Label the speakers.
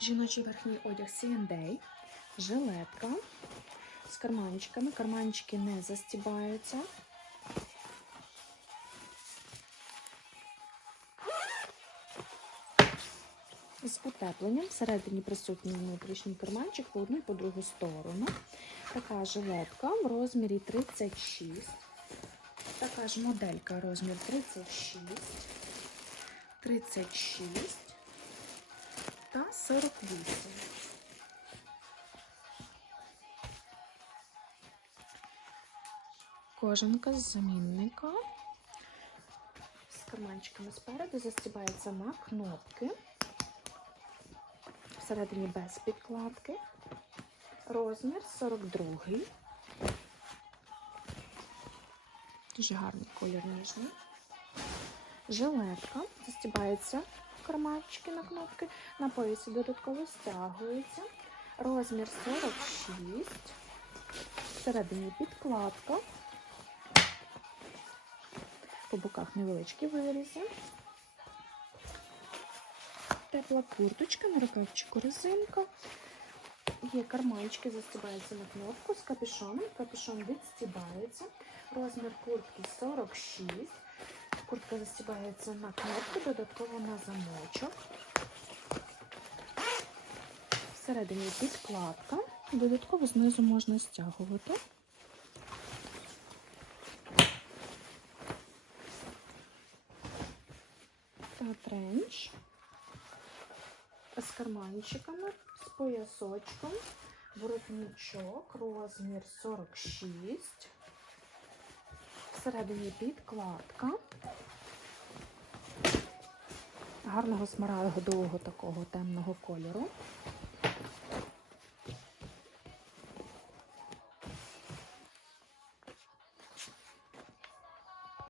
Speaker 1: Жіночий верхній одяг C&A, жилетка з карманчиками. Карманчики не застібаються. З утепленням. Всередині присутній внутрішній карманчик по одну і по другу сторону. Така жилетка в розмірі 36. Така ж моделька розмір 36, 36 та 48. Кожанка з замінника. З карманчиками спереду застібається на кнопки. Всередині без підкладки. Розмір 42. Дуже гарний колір ніжний. Жилетка застібається карманчики на кнопки. На поясі додатково стягується. Розмір 46. Всередині підкладка. По боках невеличкі вирізи. Тепла курточка, на рукавчику резинка. Є карманчики, застібаються на кнопку з капюшоном. Капюшон відстібається. Розмір куртки 46. Куртка застібається на кнопку, додатково на замочок. Всередині підкладка. Додатково знизу можна стягувати. Та тренч з карманчиками, з поясочком, воротничок, розмір 46. Всередині підкладка. Гарного смарагдового такого темного кольору.